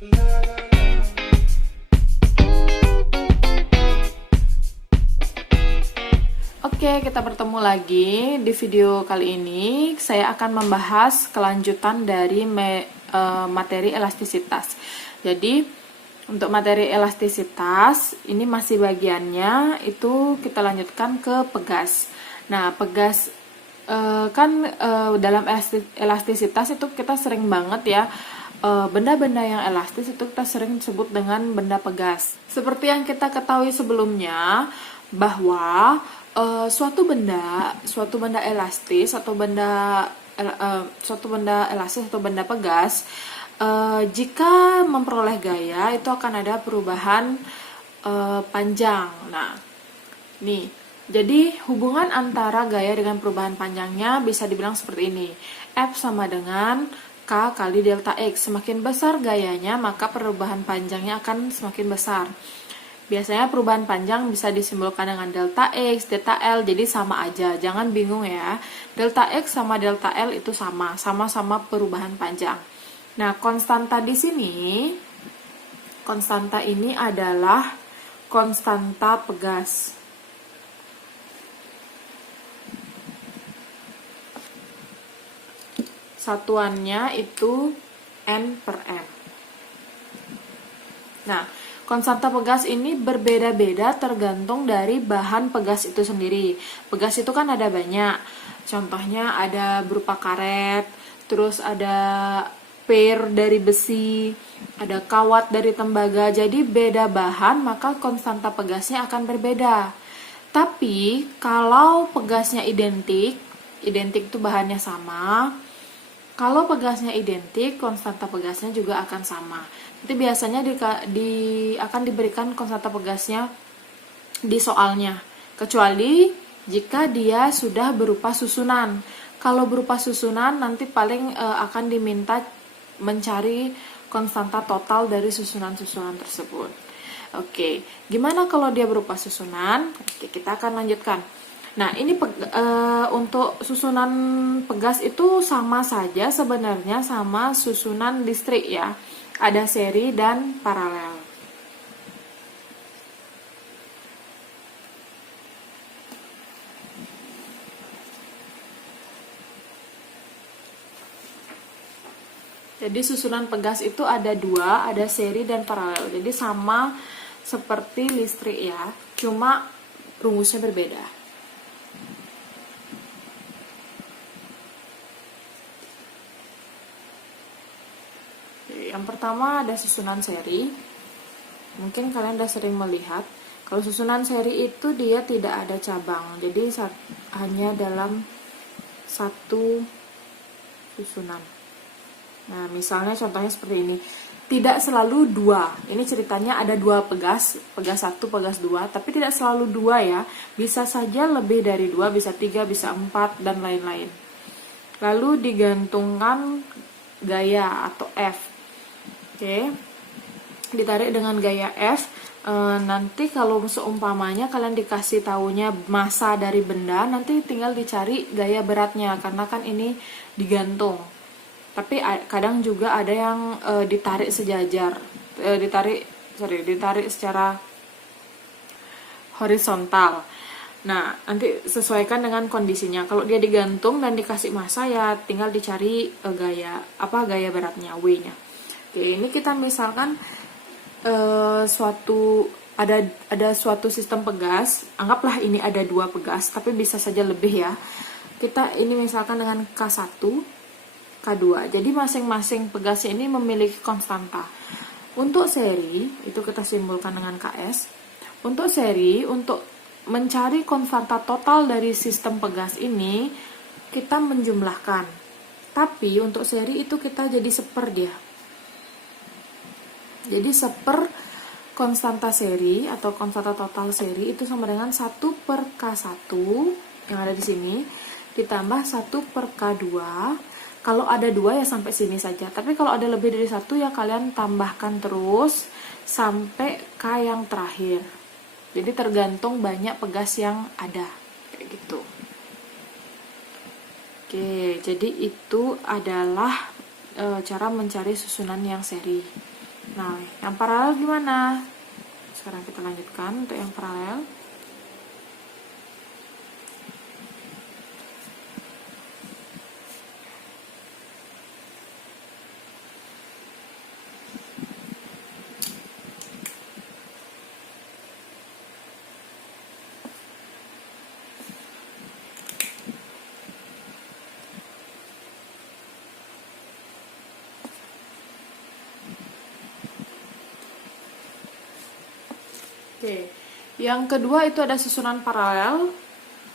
Oke, kita bertemu lagi di video kali ini. Saya akan membahas kelanjutan dari materi elastisitas. Jadi, untuk materi elastisitas, ini masih bagiannya itu kita lanjutkan ke pegas. Nah, pegas dalam elastisitas itu kita sering banget ya, benda-benda yang elastis itu kita sering sebut dengan benda pegas. Seperti yang kita ketahui sebelumnya, bahwa suatu benda elastis atau suatu benda elastis atau benda pegas, jika memperoleh gaya itu akan ada perubahan panjang. Nah, nih, jadi hubungan antara gaya dengan perubahan panjangnya bisa dibilang seperti ini. F sama dengan K kali delta X. Semakin besar gayanya, maka perubahan panjangnya akan semakin besar. Biasanya perubahan panjang bisa disimbolkan dengan delta X, delta L, jadi sama aja. Jangan bingung ya. Delta X sama delta L itu sama-sama perubahan panjang. Nah, konstanta di sini, konstanta ini adalah konstanta pegas. Satuannya itu N per M. Nah, konstanta pegas ini berbeda-beda tergantung dari bahan pegas itu sendiri. Pegas itu kan ada banyak. Contohnya ada berupa karet, terus ada per dari besi, ada kawat dari tembaga. Jadi beda bahan, maka konstanta pegasnya akan berbeda. Tapi kalau pegasnya identik itu bahannya sama. Kalau pegasnya identik, konstanta pegasnya juga akan sama. Nanti biasanya akan diberikan konstanta pegasnya di soalnya. Kecuali jika dia sudah berupa susunan. Kalau berupa susunan, nanti paling akan diminta mencari konstanta total dari susunan-susunan tersebut. Oke, gimana kalau dia berupa susunan? Oke, kita akan lanjutkan. Nah, ini untuk susunan pegas itu sama saja sebenarnya sama susunan listrik ya. Ada seri dan paralel. Jadi susunan pegas itu ada dua, ada seri dan paralel. Jadi sama seperti listrik ya, cuma rumusnya berbeda. Yang pertama ada susunan seri. Mungkin kalian udah sering melihat. Kalau susunan seri itu dia tidak ada cabang. Jadi hanya dalam satu susunan. Nah, misalnya contohnya seperti ini. Tidak selalu dua. Ini ceritanya ada dua pegas 1, pegas 2. Tapi tidak selalu dua ya. Bisa saja lebih dari 2, bisa 3, bisa 4, dan lain-lain. Lalu digantungkan gaya atau F. Oke, ditarik dengan gaya F. Nanti kalau seumpamanya kalian dikasih tahunya massa dari benda, nanti tinggal dicari gaya beratnya karena kan ini digantung. Tapi kadang juga ada yang ditarik sejajar, ditarik secara horizontal. Nah, nanti sesuaikan dengan kondisinya. Kalau dia digantung dan dikasih massa ya tinggal dicari gaya beratnya, W-nya. Oke, ini kita misalkan ada suatu sistem pegas, anggaplah ini ada dua pegas, tapi bisa saja lebih ya. Kita ini misalkan dengan K1, K2. Jadi masing-masing pegasnya ini memiliki konstanta. Untuk seri, itu kita simbolkan dengan KS. Untuk seri, untuk mencari konstanta total dari sistem pegas ini, kita menjumlahkan. Tapi untuk seri itu kita jadi seper dia. Jadi seper konstanta seri atau konstanta total seri itu sama dengan 1 per K1 yang ada di sini ditambah 1 per K2. Kalau ada 2 ya sampai sini saja. Tapi kalau ada lebih dari 1 ya kalian tambahkan terus sampai K yang terakhir. Jadi tergantung banyak pegas yang ada. Kayak gitu. Oke, jadi itu adalah cara mencari susunan yang seri. Nah, yang paralel gimana? Sekarang kita lanjutkan untuk yang paralel. Oke, yang kedua itu ada susunan paralel.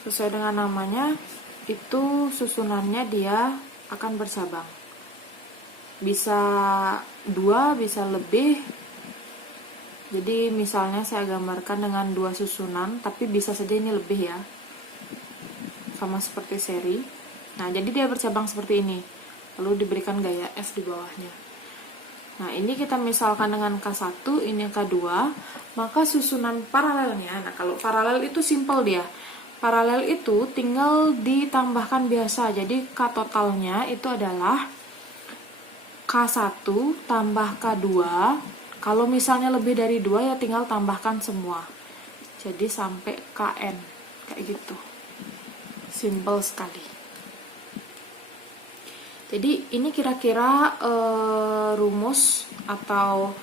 Sesuai dengan namanya, itu susunannya dia akan bersabang. Bisa 2, bisa lebih. Jadi misalnya saya gambarkan dengan 2 susunan, tapi bisa saja ini lebih ya. Sama seperti seri. Nah, jadi dia bercabang seperti ini. Lalu diberikan gaya F di bawahnya. Nah, ini kita misalkan dengan K1, ini K2, maka susunan paralelnya, nah kalau paralel itu simple dia. Paralel itu tinggal ditambahkan biasa, jadi K totalnya itu adalah K1 tambah K2, kalau misalnya lebih dari 2 ya tinggal tambahkan semua. Jadi sampai KN, kayak gitu. Simple sekali. Jadi ini kira-kira rumus atau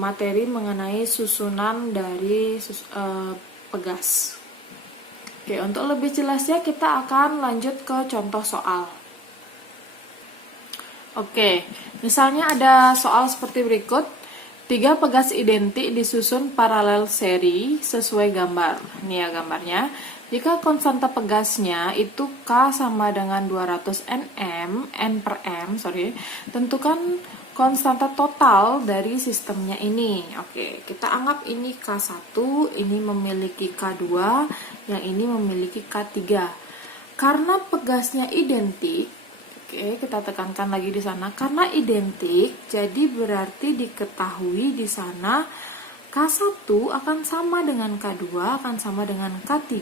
materi mengenai susunan dari pegas. Oke, untuk lebih jelasnya kita akan lanjut ke contoh soal. Oke, misalnya ada soal seperti berikut. 3 pegas identik disusun paralel seri sesuai gambar. Ini ya gambarnya. Jika konstanta pegasnya itu K sama dengan 200 Nm, N per M, tentukan konstanta total dari sistemnya ini. Oke, kita anggap ini K1, ini memiliki K2, yang ini memiliki K3. Karena pegasnya identik, oke, kita tekankan lagi di sana. Karena identik, jadi berarti diketahui di sana K1 akan sama dengan K2, akan sama dengan K3,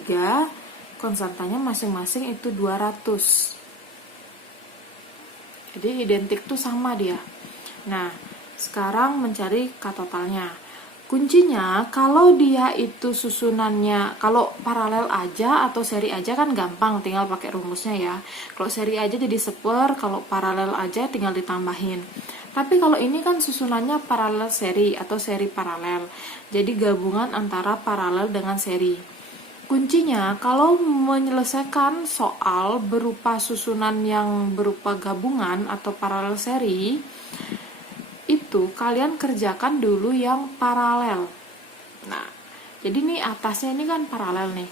konstantanya masing-masing itu 200. Jadi identik tuh sama dia. Nah, sekarang mencari K totalnya. Kuncinya, kalau dia itu susunannya, kalau paralel aja atau seri aja kan gampang, tinggal pakai rumusnya ya. Kalau seri aja jadi seper, kalau paralel aja tinggal ditambahin. Tapi kalau ini kan susunannya paralel seri atau seri paralel. Jadi gabungan antara paralel dengan seri. Kuncinya kalau menyelesaikan soal berupa susunan yang berupa gabungan atau paralel seri, itu kalian kerjakan dulu yang paralel. Nah, jadi nih atasnya ini kan paralel nih.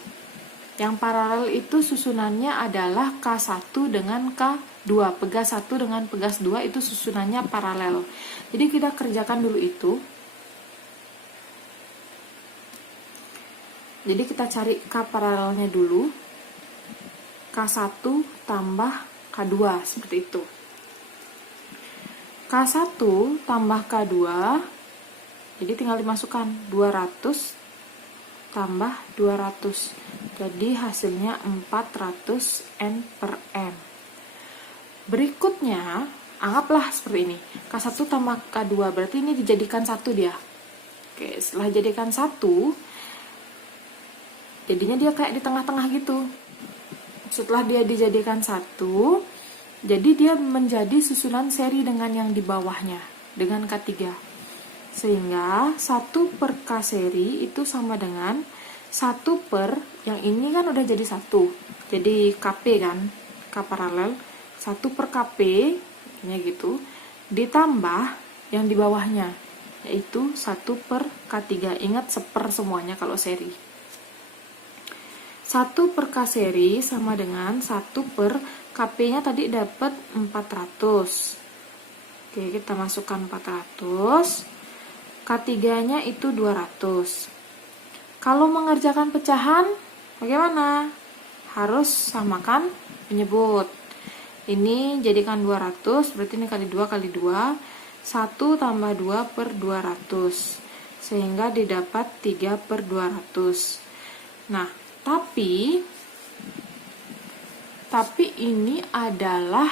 Yang paralel itu susunannya adalah K1 dengan K2. Pegas 1 dengan pegas 2 itu susunannya paralel. Jadi kita kerjakan dulu itu. Jadi kita cari K paralelnya dulu. K1 tambah K2 seperti itu. K1 tambah K2, jadi tinggal dimasukkan 200 tambah 200. Jadi hasilnya 400 N per M. Berikutnya, anggaplah seperti ini. K1 tambah K2, berarti ini dijadikan 1 dia. Oke, setelah jadikan 1, jadinya dia kayak di tengah-tengah gitu. Setelah dia dijadikan 1, jadi dia menjadi susunan seri dengan yang di bawahnya, dengan K3. Sehingga 1 per K seri itu sama dengan 1 per, yang ini kan udah jadi 1. Jadi KP kan, K paralel, 1 per KP, ini gitu, ditambah yang di bawahnya, yaitu 1 per K3. Ingat seper semuanya kalau seri. 1 per K seri sama dengan 1 per KP-nya tadi dapat 400. Oke, kita masukkan 400. K3-nya itu 200. Kalau mengerjakan pecahan, bagaimana? Harus samakan penyebut. Ini jadikan 200, berarti ini kali 2 kali 2. 1 tambah 2 per 200. Sehingga didapat 3 per 200. Nah, tapi ini adalah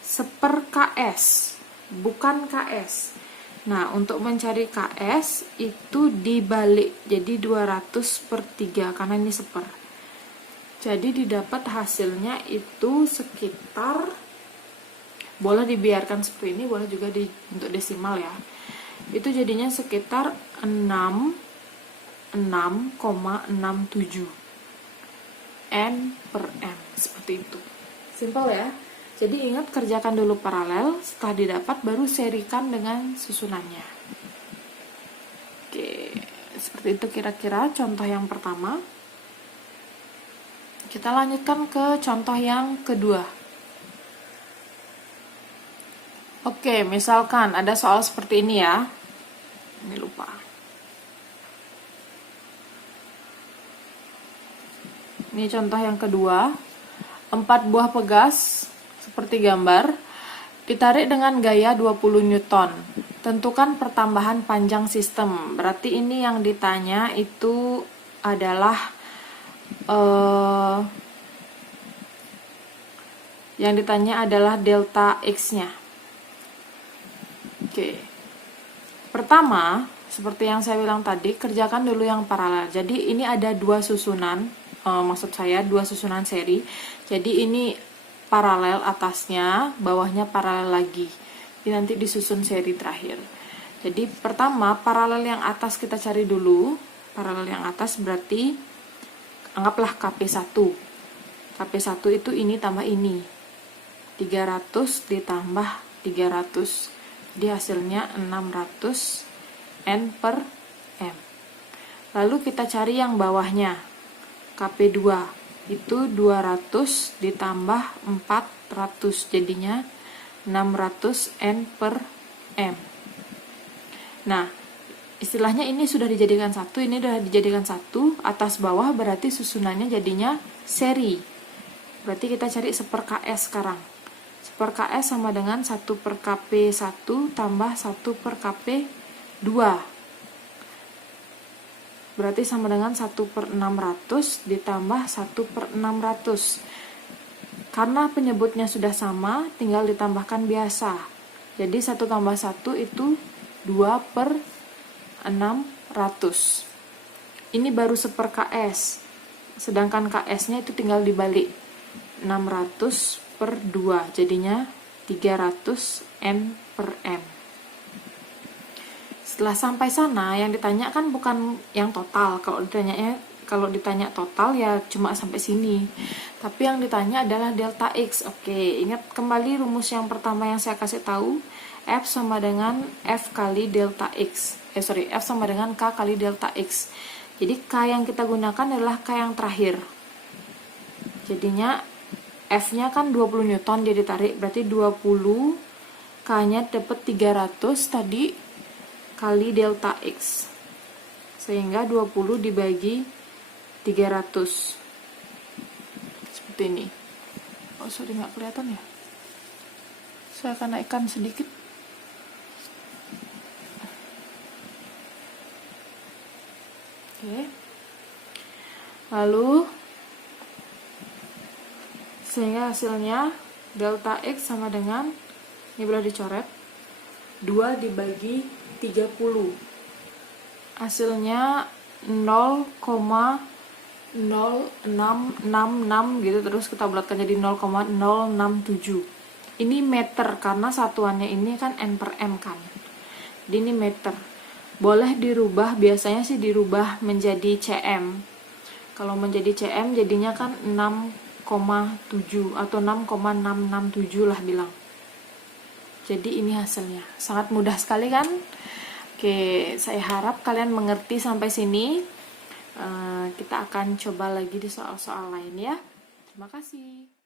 seper KS. bukan KS. Nah, untuk mencari KS itu dibalik, jadi 200 per 3, karena ini seper. Jadi didapat hasilnya itu sekitar, boleh dibiarkan seperti ini, boleh juga untuk desimal ya. Itu jadinya sekitar 6,67 N per M, seperti itu. Simpel ya. Jadi ingat, kerjakan dulu paralel, setelah didapat baru serikan dengan susunannya. Oke, seperti itu kira-kira contoh yang pertama. Kita lanjutkan ke contoh yang kedua. Oke, misalkan ada soal seperti ini ya. Ini lupa. Ini contoh yang kedua. 4 buah pegas seperti gambar ditarik dengan gaya 20 Newton. Tentukan pertambahan panjang sistem. Berarti ini yang ditanya itu adalah delta X-nya. Oke. Pertama, seperti yang saya bilang tadi, kerjakan dulu yang paralel. Jadi ini ada dua susunan, dua susunan seri. Jadi ini paralel atasnya, bawahnya paralel lagi. Ini nanti disusun seri terakhir. Jadi pertama, paralel yang atas kita cari dulu. Paralel yang atas berarti anggaplah KP1. KP1 itu ini tambah ini. 300 ditambah 300. Jadi hasilnya 600 N per M. Lalu kita cari yang bawahnya. KP2 itu 200 ditambah 400, jadinya 600 N per M. Nah, istilahnya ini sudah dijadikan satu, ini sudah dijadikan satu, atas bawah berarti susunannya jadinya seri. Berarti kita cari seper KS sekarang. Seper KS sama dengan 1 per KP1 tambah 1 per KP2. Berarti sama dengan 1 per 600 ditambah 1 per 600. Karena penyebutnya sudah sama, tinggal ditambahkan biasa. Jadi 1 tambah 1 itu 2 per 600. Ini baru seper KS. Sedangkan KS-nya itu tinggal dibalik. 600 per 2, jadinya 300 N per M. Setelah sampai sana, yang ditanya kan bukan yang total. Kalau ditanya total ya cuma sampai sini. Tapi yang ditanya adalah delta X. Oke, ingat kembali rumus yang pertama yang saya kasih tahu. F sama dengan F kali delta X. F sama dengan K kali delta X. Jadi K yang kita gunakan adalah K yang terakhir. Jadinya F-nya kan 20 Newton dia ditarik. Berarti 20, K-nya dapat 300 tadi kali delta X, sehingga 20 dibagi 300 seperti ini. Oh, sorry, nggak kelihatan ya, saya akan naikkan sedikit. Oke, lalu sehingga hasilnya delta X sama dengan, ini boleh dicoret, 2 dibagi 30, hasilnya 0,0666 gitu, terus kita bulatkan jadi 0,067. Ini meter karena satuannya ini kan N per M kan, jadi ini meter. Boleh dirubah, biasanya sih dirubah menjadi cm. Kalau menjadi cm jadinya kan 6,7 atau 6,667 lah bilang. Jadi ini hasilnya, sangat mudah sekali kan? Oke, saya harap kalian mengerti sampai sini. Kita akan coba lagi di soal-soal lain ya. Terima kasih.